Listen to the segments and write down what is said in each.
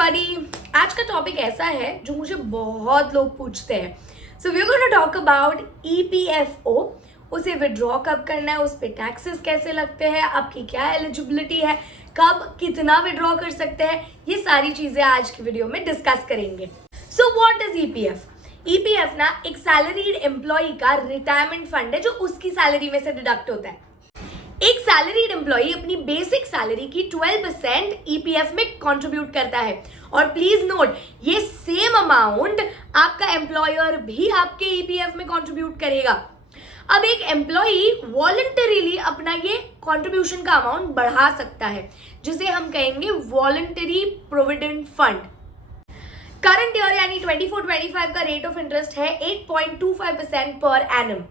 Everybody, आज का topic ऐसा है जो मुझे बहुत लोग पूछते हैं। So we are gonna talk about EPFO. उसे विड्रॉ कब करना है, उस पे टैक्सेस कैसे लगते हैं, आपकी क्या एलिजिबिलिटी है, कब कितना विड्रॉ कर सकते हैं, ये सारी चीजें आज की वीडियो में डिस्कस करेंगे। So what is EPF? EPF ना एक सैलरीड एम्प्लॉय का रिटायरमेंट फंड है जो उसकी सैलरी में से डिडक्ट होता है। एक सैलरीड एम्प्लॉय अपनी बेसिक सैलरी की 12% ईपीएफ में कंट्रीब्यूट करता है। और प्लीज नोट, ये सेम अमाउंट आपका एम्प्लॉयर भी आपके ईपीएफ में कंट्रीब्यूट करेगा। अब एक एम्प्लॉय वॉलंटरीली अपना ये कंट्रीब्यूशन का अमाउंट बढ़ा सकता है, जिसे हम कहेंगे voluntary provident fund. Current year यानी 24-25 का रेट ऑफ इंटरेस्ट है 8.25% पर एनम।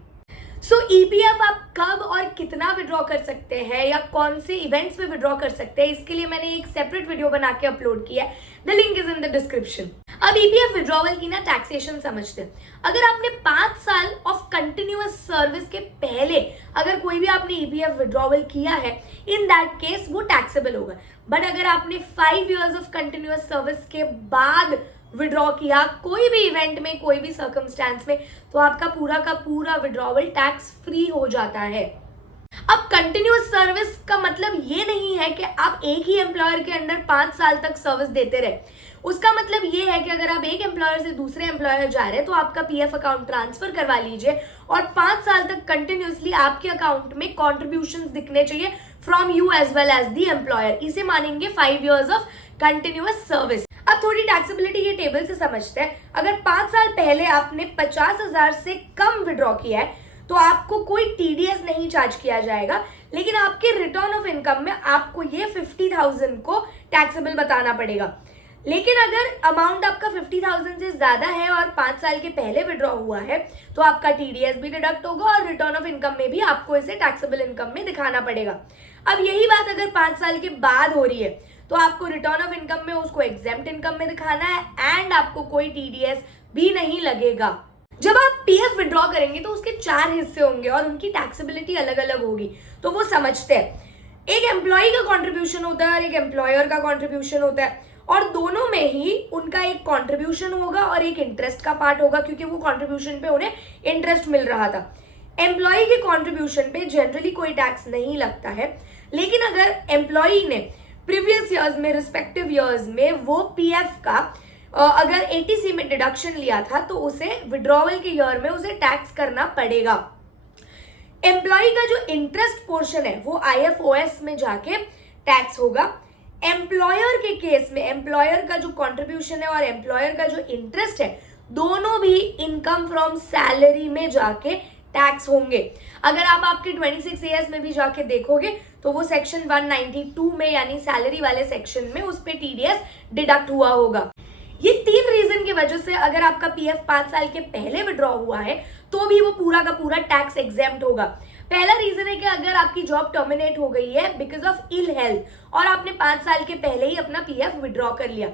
सो ईपीएफ आप कब और कितना विड्रॉ कर सकते हैं या कौन से इवेंट्स में विड्रॉ कर सकते हैं, इसके लिए मैंने एक सेपरेट वीडियो बना के अपलोड किया है। The link is in the description. अब ईपीएफ विड्रॉवल की ना टैक्सेशन समझते हैं। अगर आपने 5 साल ऑफ कंटिन्यूअस सर्विस के पहले अगर कोई भी आपने ईपीएफ विड्रॉवल किया है, इन दैट केस वो टैक्सेबल होगा। बट अगर आपने 5 इयर्स ऑफ कंटिन्यूअस सर्विस के बाद विड्रॉ किया कोई भी इवेंट में, कोई भी सर्कमस्टेंस में, तो आपका पूरा का पूरा विड्रॉवल टैक्स फ्री हो जाता है। अब कंटिन्यूअस सर्विस का मतलब ये नहीं है कि आप एक ही एम्प्लॉयर के अंडर 5 साल तक सर्विस देते रहे। उसका मतलब ये है कि अगर आप एक एम्प्लॉयर से दूसरे एम्प्लॉयर जा रहे हैं तो आपका पीएफ अकाउंट ट्रांसफर करवा लीजिए और 5 साल तक कंटिन्यूअसली आपके अकाउंट में कॉन्ट्रीब्यूशंस दिखने चाहिए from you as well as the employer. इसे मानेंगे 5 इयर्स ऑफ कंटिन्यूअस सर्विस। अब थोड़ी टैक्सेबिलिटी ये टेबल से समझते हैं। अगर 5 साल पहले आपने 50,000 से कम विड्रॉ किया है तो आपको कोई टीडीएस नहीं चार्ज किया जाएगा, लेकिन आपके रिटर्न ऑफ इनकम में आपको ये 50,000 को टैक्सेबल बताना पड़ेगा। लेकिन अगर अमाउंट आपका 50,000 से ज्यादा है और 5 साल के पहले विड्रॉ हुआ है तो आपका टीडीएस भी डिडक्ट होगा और रिटर्न ऑफ इनकम में भी आपको इसे टैक्सेबल इनकम में दिखाना पड़ेगा। अब यही बात अगर 5 साल के बाद हो रही है तो आपको रिटर्न ऑफ इनकम में उसको एग्जेम्प्ट इनकम में दिखाना है एंड आपको कोई टीडीएस भी नहीं लगेगा। जब आप पीएफ विड्रॉ करेंगे तो उसके 4 हिस्से होंगे और उनकी टैक्सेबिलिटी अलग अलग होगी, तो वो समझते हैं। एक एम्प्लॉय का कॉन्ट्रीब्यूशन होता है और एक एम्प्लॉयर का कॉन्ट्रीब्यूशन होता है, और दोनों में ही उनका एक कॉन्ट्रीब्यूशन होगा और एक इंटरेस्ट का पार्ट होगा, क्योंकि वो कॉन्ट्रीब्यूशन पे उन्हें इंटरेस्ट मिल रहा था। एम्प्लॉय के कॉन्ट्रीब्यूशन पे जनरली कोई टैक्स नहीं लगता है, लेकिन अगर एम्प्लॉय ने प्रीवियस ईयर्स में, रिस्पेक्टिव ईयर्स में वो पीएफ का अगर एटीसी में डिडक्शन लिया था तो उसे विड्रॉवल के ईयर में उसे टैक्स करना पड़ेगा। एम्प्लॉय का जो इंटरेस्ट पोर्शन है वो आईएफओएस में जाके टैक्स होगा। एम्प्लॉयर के केस में एम्प्लॉयर का जो कंट्रीब्यूशन है और एम्प्लॉयर का जो इंटरेस्ट है, दोनों भी इनकम फ्रॉम सैलरी में जाके टैक्स होंगे। अगर आप आपके 26 AS में भी जाके देखोगे तो वो सेक्शन 192 में यानी सैलरी वाले सेक्शन में उस पे टीडीएस डिडक्ट हुआ होगा। ये 3 रीजन की वजह से अगर आपका पीएफ 5 साल के पहले विड्रॉ हुआ है तो भी वो पूरा का पूरा टैक्स एग्जेम्प्ट होगा। पहला रीजन है कि अगर आपकी जॉब टर्मिनेट हो गई है बिकॉज ऑफ इल हेल्थ और आपने 5 साल के पहले ही अपना पीएफ विड्रॉ कर लिया।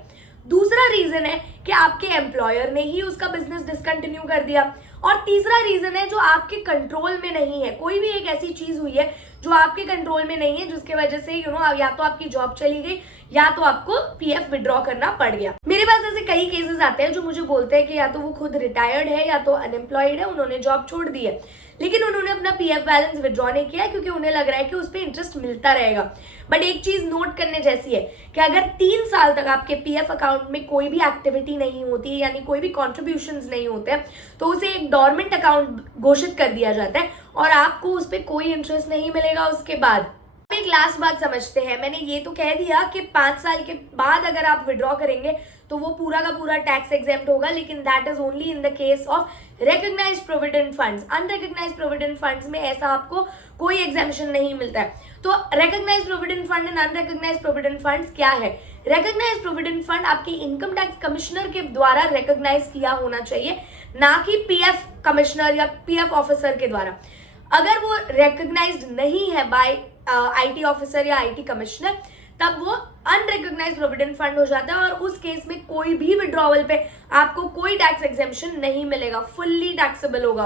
दूसरा रीजन है कि आपके एम्प्लॉयर ने ही उसका बिजनेस डिसकंटिन्यू कर दिया। और तीसरा रीजन है जो आपके कंट्रोल में नहीं है, कोई भी एक ऐसी चीज हुई है जो आपके कंट्रोल में नहीं है जिसके वजह से या तो आपकी जॉब चली गई या तो आपको पीएफ विड्रॉ करना पड़ गया। मेरे पास ऐसे कई केसेस आते हैं जो मुझे बोलते हैं कि या तो वो खुद रिटायर्ड है या तो अनएम्प्लॉयड है, उन्होंने जॉब छोड़ दी है, लेकिन उन्होंने अपना पीएफ बैलेंस विड्रॉ नहीं किया क्योंकि उन्हें लग रहा है कि उस पर इंटरेस्ट मिलता रहेगा। बट एक चीज नोट करने जैसी है कि अगर 3 साल तक आपके पीएफ अकाउंट में कोई भी एक्टिविटी नहीं होती है यानी कोई भी कॉन्ट्रीब्यूशंस नहीं होते हैं तो उसे एक डोरमेंट अकाउंट घोषित कर दिया जाता है और आपको उस पर कोई इंटरेस्ट नहीं मिलेगा उसके बाद। एक लास्ट बात समझते हैं। मैंने ये तो कह दिया कि 5 साल के बाद अगर आप विड्रॉ करेंगे तो वो पूरा का पूरा टैक्स एग्जेम्प्ट होगा, लेकिन that is only in the case of recognised provident funds. Unrecognised provident funds में ऐसा आपको कोई एग्जेम्पशन नहीं मिलता है। तो recognised provident fund and unrecognised provident funds क्या है? रिकॉग्नाइज्ड प्रोविडेंट फंड आपके इनकम टैक्स कमिश्नर के द्वारा रिकॉग्नाइज किया होना चाहिए, ना कि पीएफ कमिश्नर या पीएफ ऑफिसर के द्वारा। अगर वो रिकॉग्नाइज्ड नहीं है बाय आईटी ऑफिसर या आईटी कमिश्नर तब वो अनरिकॉग्नाइज्ड प्रोविडेंट फंड हो जाता है और उस केस में कोई भी विड्रॉवल पे आपको कोई टैक्स एग्जेम्पशन नहीं मिलेगा, फुल्ली टैक्सेबल होगा।